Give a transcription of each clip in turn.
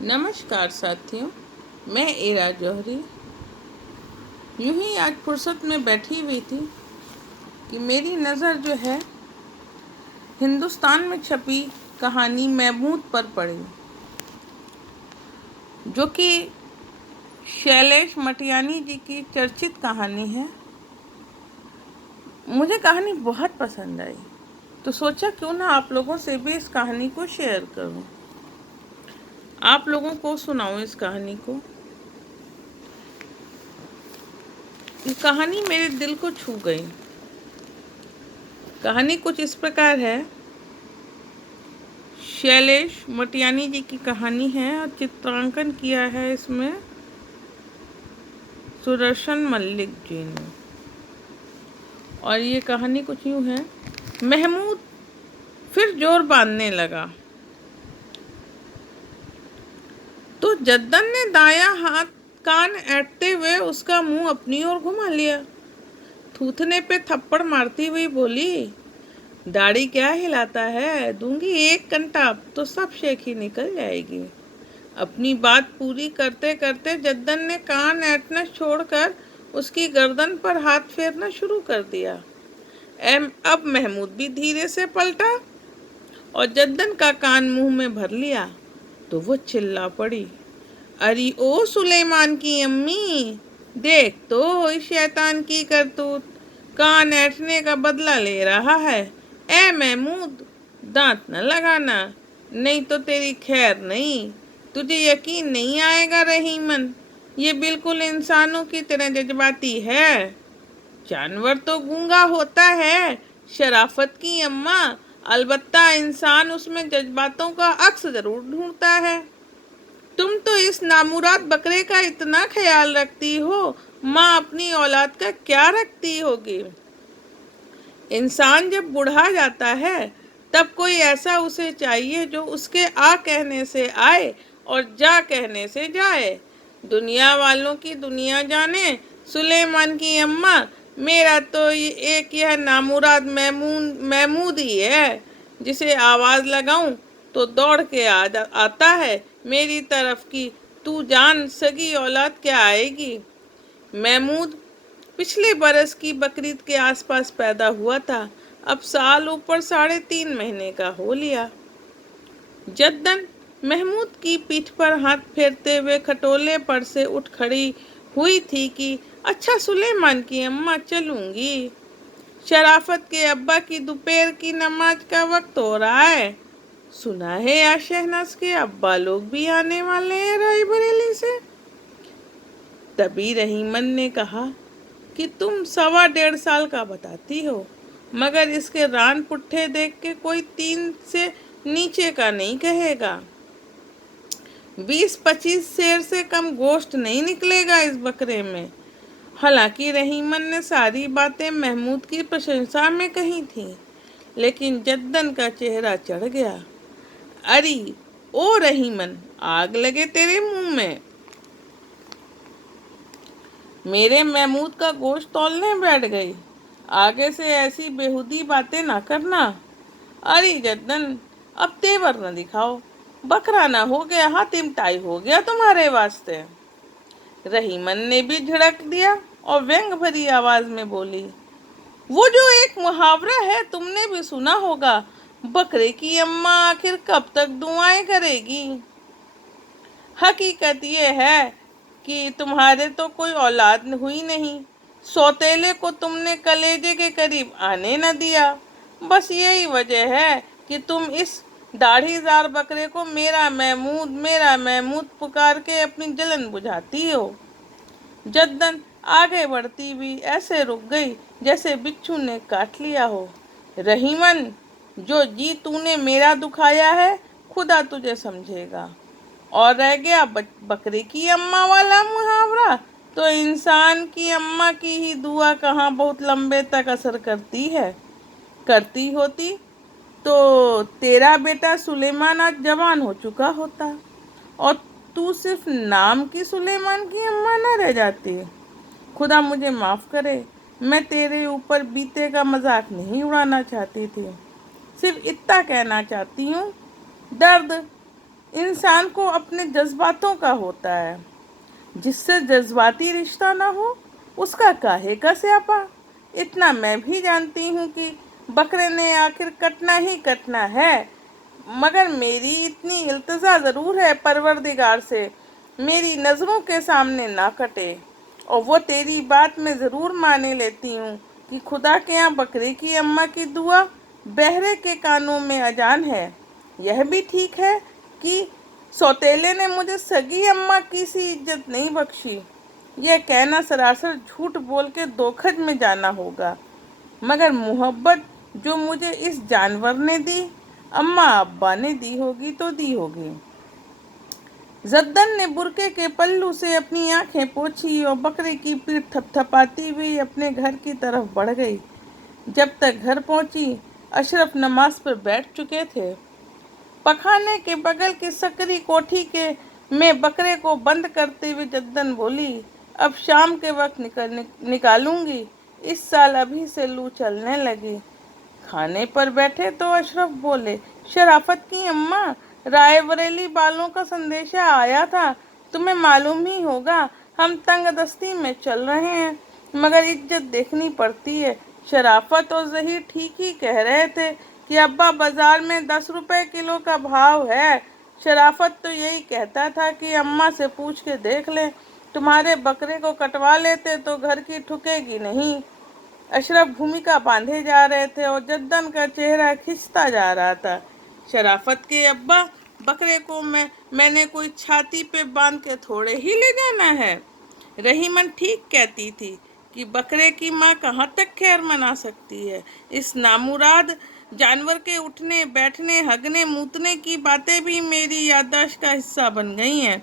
नमस्कार साथियों, मैं इरा जौहरी। यूं ही आज फुर्सत में बैठी हुई थी कि मेरी नज़र जो है हिंदुस्तान में छपी कहानी महमूद पर पड़ी, जो कि शैलेश मटियानी जी की चर्चित कहानी है। मुझे कहानी बहुत पसंद आई, तो सोचा क्यों ना आप लोगों से भी इस कहानी को शेयर करूं, आप लोगों को सुनाऊं इस कहानी को। ये कहानी मेरे दिल को छू गई। कहानी कुछ इस प्रकार है। शैलेश मटियानी जी की कहानी है और चित्रांकन किया है इसमें सुदर्शन मल्लिक जी ने। और ये कहानी कुछ यूँ है। महमूद फिर जोर बांधने लगा तो जद्दन ने दायां हाथ कान ऐंठते हुए उसका मुंह अपनी ओर घुमा लिया। थूथने पे थप्पड़ मारती हुई बोली, दाढ़ी क्या हिलाता है, दूंगी एक कंटाप तो सब शेखी निकल जाएगी। अपनी बात पूरी करते करते जद्दन ने कान ऐंठना छोड़कर उसकी गर्दन पर हाथ फेरना शुरू कर दिया। अब महमूद भी धीरे से पलटा और जद्दन का कान मुंह में भर लिया तो वो चिल्ला पड़ी, अरे ओ सुलेमान की अम्मी, देख तो इस शैतान की करतूत, कान ऐंठने का बदला ले रहा है। ए महमूद, दांत न लगाना, नहीं तो तेरी खैर नहीं। तुझे यकीन नहीं आएगा रहीमन, ये बिल्कुल इंसानों की तरह जज्बाती है। जानवर तो गूंगा होता है, शराफत की अम्मा, अलबत्ता इंसान उसमें जज्बातों का अक्स जरूर ढूंढता है। तुम तो इस नामुराद बकरे का इतना ख्याल रखती हो, माँ अपनी औलाद का क्या रखती होगी। इंसान जब बुढ़ा जाता है तब कोई ऐसा उसे चाहिए जो उसके आ कहने से आए और जा कहने से जाए। दुनिया वालों की दुनिया जाने, सुलेमान की अम्मा, मेरा तो एक यह नामुराद महमूद ही है, जिसे आवाज़ लगाऊं तो दौड़ के आता है मेरी तरफ की। तू जान सगी औलाद क्या आएगी। महमूद पिछले बरस की बकरीद के आसपास पैदा हुआ था, अब साल ऊपर 3.5 महीने का हो लिया। जद्दन महमूद की पीठ पर हाथ फेरते हुए खटोले पर से उठ खड़ी हुई थी कि अच्छा सुलेमान की अम्मा, चलूंगी। शराफत के अब्बा की दोपहर की नमाज का वक्त हो रहा है। सुना है या शहनाज के अब्बा लोग भी आने वाले हैं रायबरेली से। तभी रहीमन ने कहा कि तुम 1.25 साल का बताती हो, मगर इसके रान पुट्ठे देख के कोई 3 से नीचे का नहीं कहेगा। 20-25 सेर से कम गोश्त नहीं निकलेगा इस बकरे में। हालांकि रहीमन ने सारी बातें महमूद की प्रशंसा में कही थी, लेकिन जद्दन का चेहरा चढ़ गया। अरे ओ रहीमन, आग लगे तेरे मुंह में। मेरे महमूद का गोश्त तौलने बैठ गई। आगे से ऐसी बेहुदी बातें ना करना। अरे जद्दन, अब तेवर न दिखाओ, बकरा ना हो गया, हातिम ताई हो गया तुम्हारे वास्ते। रहीमन ने भी झिड़क दिया और व्यंग भरी आवाज में बोली, वो जो एक मुहावरा है तुमने भी सुना होगा, बकरे की अम्मा आखिर कब तक दुआएं करेगी। हकीकत ये है कि तुम्हारे तो कोई औलाद हुई नहीं, सौतेले को तुमने कलेजे के करीब आने न दिया। बस यही वजह है कि तुम इस दाढ़ीदार बकरे को मेरा महमूद पुकार के अपनी जलन बुझाती हो। जद्दन आगे बढ़ती हुई ऐसे रुक गई जैसे बिच्छू ने काट लिया हो। रहीमन, जो जी तूने मेरा दुखाया है, खुदा तुझे समझेगा। और रह गया बकरे की अम्मा वाला मुहावरा, तो इंसान की अम्मा की ही दुआ कहाँ बहुत लंबे तक असर करती है। करती होती तो तेरा बेटा सुलेमान आज जवान हो चुका होता और तू सिर्फ नाम की सुलेमान की अम्मा न रह जाती। खुदा मुझे माफ़ करे, मैं तेरे ऊपर बीते का मजाक नहीं उड़ाना चाहती थी। सिर्फ इतना कहना चाहती हूँ, दर्द انسان کو اپنے جذباتوں کا ہوتا ہے، جس سے جذباتی رشتہ نہ ہو اس کا کاہے کا سیاپا۔ اتنا میں بھی جانتی ہوں کہ بکرے نے آخر کٹنا ہی کٹنا ہے، مگر میری اتنی التجا ضرور ہے پروردگار سے میری نظروں کے سامنے نہ کٹے، اور وہ تیری بات میں ضرور مانے لیتی ہوں کہ خدا کے یہاں بکرے کی اماں کی دعا بہرے کے کانوں میں اذان ہے۔ یہ بھی ٹھیک ہے کہ سوتیلے نے مجھے سگی اماں کی سی عزت نہیں بخشی، یہ کہنا سراسر جھوٹ بول کے دوکھج میں جانا ہوگا، مگر محبت جو مجھے اس جانور نے دی، اماں ابا نے دی ہوگی تو دی ہوگی۔ زدن نے برقعے کے پلو سے اپنی آنکھیں پوچھی اور بکرے کی پیٹھ تھپ تھپاتی ہوئی اپنے گھر کی طرف بڑھ گئی۔ جب تک گھر پہنچی اشرف نماز پر بیٹھ چکے تھے۔ پخانے کے بغل کی سکری کوٹھی میں بکرے کو بند کرتے ہوئے جدن بولی، اب شام کے وقت نکالوں گی، اس سال ابھی سے لو چلنے لگی۔ کھانے پر بیٹھے تو اشرف بولے، شرافت کی اماں، رائے بریلی والوں کا سندیشہ آیا تھا، تمہیں معلوم ہی ہوگا ہم تنگ دستی میں چل رہے ہیں، مگر عزت دیکھنی پڑتی ہے۔ شرافت اور ظہیر ٹھیک ہی کہہ رہے تھے کہ ابا بازار میں 10 روپے کلو کا بھاؤ ہے۔ شرافت تو یہی کہتا تھا کہ اماں سے پوچھ کے دیکھ لیں، تمہارے بکرے کو کٹوا لیتے تو گھر کی ٹھکے گی نہیں۔ اشرف بھومکا باندھے جا رہے تھے اور جدن کا چہرہ کھنچتا جا رہا تھا۔ شرافت کے ابا، بکرے کو میں نے کوئی چھاتی پہ باندھ کے تھوڑے ہی لے جانا ہے۔ رحیمن ٹھیک کہتی تھی کہ بکرے کی ماں کہاں تک خیر منا سکتی ہے۔ اس نامراد جانور کے اٹھنے بیٹھنے ہگنے موتنے کی باتیں بھی میری یادداشت کا حصہ بن گئی ہیں۔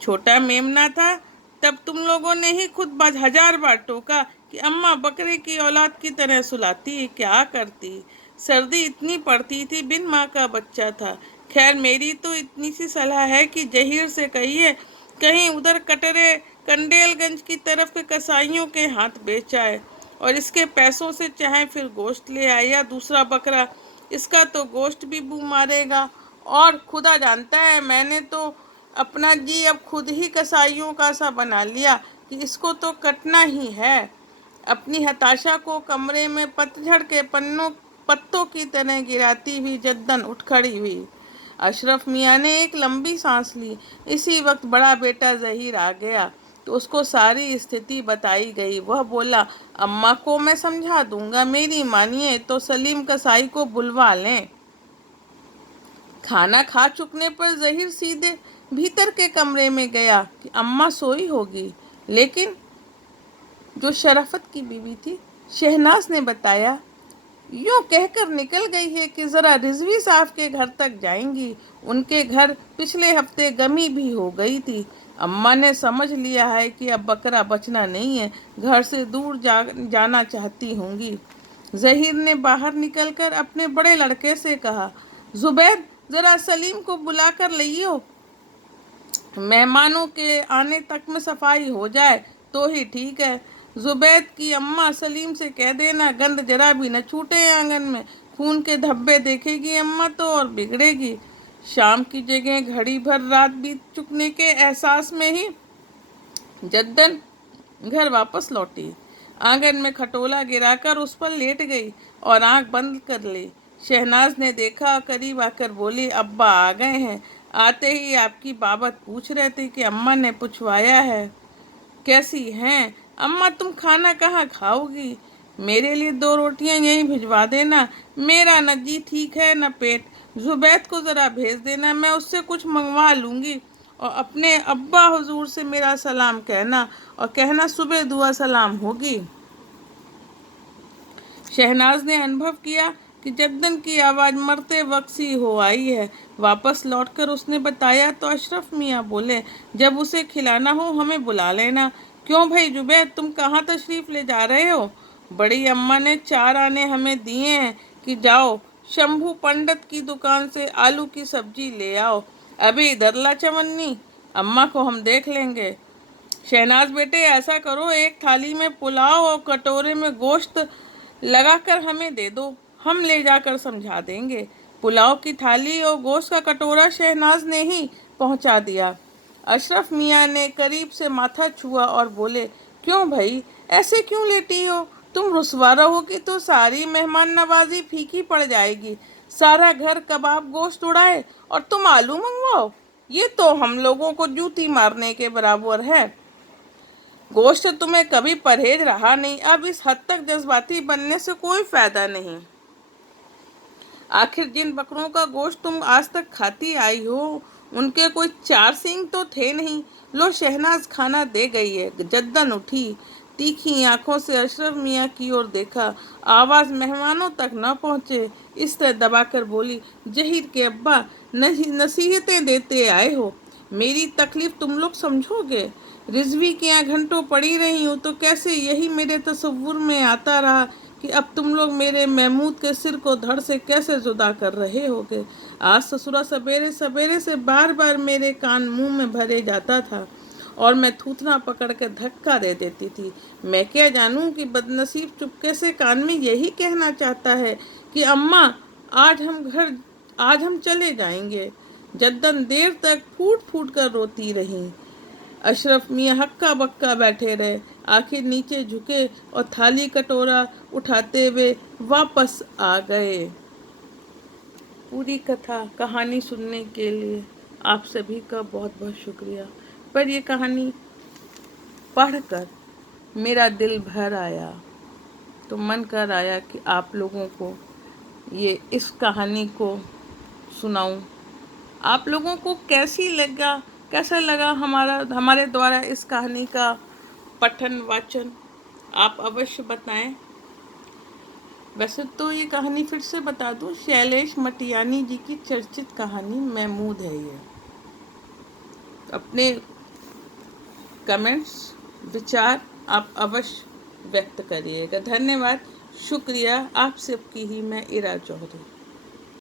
چھوٹا میمنہ تھا تب تم لوگوں نے ہی خود 1000 بار ٹوکا کہ اماں بکرے کی اولاد کی طرح سلاتی کیا کرتی، سردی اتنی پڑتی تھی، بن ماں کا بچہ تھا۔ خیر میری تو اتنی سی صلاح ہے کہ جہیر سے کہیے کہیں ادھر کٹرے کنڈیل گنج کی طرف کے کسائیوں کے ہاتھ بیچ آئے، اور اس کے پیسوں سے چاہے پھر گوشت لے آئے یا دوسرا بکرا، اس کا تو گوشت بھی بو مارے گا، اور خدا جانتا ہے میں نے تو اپنا جی اب خود ہی کسائیوں کا سا بنا لیا کہ اس کو تو کٹنا ہی ہے۔ اپنی ہتاشا کو کمرے میں پتجھڑ کے پتوں کی طرح گراتی ہوئی جدن اٹھ کھڑی ہوئی۔ اشرف میاں نے ایک لمبی سانس لی۔ اسی وقت بڑا بیٹا ظہیر آ گیا تو اس کو ساری استھتی بتائی گئی۔ وہ بولا، اماں کو میں سمجھا دوں گا، میری مانیے تو سلیم کسائی کو بلوا لیں۔ کھانا کھا چکنے پر ظہیر سیدھے بھیتر کے کمرے میں گیا کہ اماں سوئی ہوگی، لیکن جو شرافت کی بیوی تھی شہناز نے بتایا، یوں کہہ کر نکل گئی ہے کہ ذرا رضوی صاحب کے گھر تک جائیں گی، ان کے گھر پچھلے ہفتے گمی بھی ہو گئی تھی، اماں نے سمجھ لیا ہے کہ اب بکرا بچنا نہیں ہے، گھر سے دور جانا چاہتی ہوں گی۔ ظہیر نے باہر نکل کر اپنے بڑے لڑکے سے کہا، زبید ذرا سلیم کو بلا کر لائیو، مہمانوں کے آنے تک میں صفائی ہو جائے تو ہی ٹھیک ہے۔ زبید کی اماں، سلیم سے کہہ دینا گند ذرا بھی نہ چھوٹے آنگن میں، خون کے دھبے دیکھے گی اماں تو اور بگڑے گی۔ شام کی جگہ گھڑی بھر رات بیت چکنے کے احساس میں ہی جدن گھر واپس لوٹی۔ آنگن میں کھٹولا گرا کر اس پر لیٹ گئی اور آنکھ بند کر لی۔ شہناز نے دیکھا، قریب آ کر بولی، ابا آ گئے ہیں، آتے ہی آپ کی بابت پوچھ رہے تھے کہ اماں نے پوچھوایا ہے کیسی ہیں۔ اماں تم کھانا کہاں کھاؤ گی، میرے لیے 2 روٹیاں یہیں بھجوا دینا، میرا نہ جی ٹھیک ہے نہ پیٹ، زبید کو ذرا بھیج دینا، میں اس سے کچھ منگوا لوں گی، اور اپنے ابا حضور سے میرا سلام کہنا، اور کہنا صبح دعا سلام ہوگی۔ شہناز نے انبھو کیا کہ جدن کی آواز مرتے وقت سی ہو آئی ہے۔ واپس لوٹ کر اس نے بتایا تو اشرف میاں بولے، جب اسے کھلانا ہو ہمیں بلا لینا۔ کیوں بھائی زبید، تم کہاں تشریف لے جا رہے ہو؟ بڑی اماں نے 4 آنے ہمیں دیے ہیں کہ جاؤ شمبھو پنڈت کی دکان سے آلو کی سبزی لے آؤ، ابھی ادھر لا چمنی، اماں کو ہم دیکھ لیں گے۔ شہناز بیٹے ایسا کرو، ایک تھالی میں پلاؤ اور کٹورے میں گوشت لگا کر ہمیں دے دو، ہم لے جا کر سمجھا دیں گے۔ पुलाव की थाली और गोश्त का कटोरा शहनाज ने ही पहुंचा दिया। अशरफ मियाँ ने करीब से माथा छुआ और बोले, क्यों भाई, ऐसे क्यों लेटी हो? तुम रुसवा रहोगी तो सारी मेहमान नवाजी फीकी पड़ जाएगी। सारा घर कबाब गोश्त उड़ाए और तुम आलू मंगवाओ, ये तो हम लोगों को जूती मारने के बराबर है। गोश्त तुम्हें कभी परहेज रहा नहीं, अब इस हद तक जज्बाती बनने से कोई फायदा नहीं। आखिर जिन बकरों का गोश्त तुम आज तक खाती आई हो, उनके कोई चार सींग तो थे नहीं। लो शहनाज खाना दे गई है। जद्दन उठी, तीखी आंखों से अशरफ मियाँ की ओर देखा। आवाज मेहमानों तक न पहुँचे इस तरह दबाकर बोली, जहीर के अब्बा, नसीहतें देते आए हो, मेरी तकलीफ तुम लोग समझोगे? रिजवी के यहाँ घंटों पड़ी रही हूँ तो कैसे यही मेरे तसव्वुर में आता रहा कि अब तुम लोग मेरे महमूद के सिर को धड़ से कैसे जुदा कर रहे होगे। आज ससुरा सवेरे सवेरे से बार बार मेरे कान मुंह में भरे जाता था और मैं थूथना पकड़ के धक्का दे देती थी। मैं क्या जानूं कि बदनसीब चुपके से कान में यही कहना चाहता है कि अम्मा, आज हम चले जाएंगे। जद्दन देर तक फूट फूट कर रोती रही। अशरफ मियाँ हक्का बक्का बैठे रहे। आखिर नीचे झुके और थाली कटोरा उठाते हुए वापस आ गए। पूरी कहानी सुनने के लिए आप सभी का बहुत बहुत शुक्रिया। पर ये कहानी पढ़कर मेरा दिल भर आया, तो मन कर आया कि आप लोगों को इस कहानी को सुनाऊं। आप लोगों को कैसा लगा हमारे द्वारा इस कहानी का पठन वाचन, आप अवश्य बताएं। वैसे तो ये कहानी फिर से बता दूं, शैलेश मटियानी जी की चर्चित कहानी महमूद है। ये अपने कमेंट्स, विचार आप अवश्य व्यक्त करिएगा। धन्यवाद, शुक्रिया। आप सबकी ही मैं इरा चौधरी।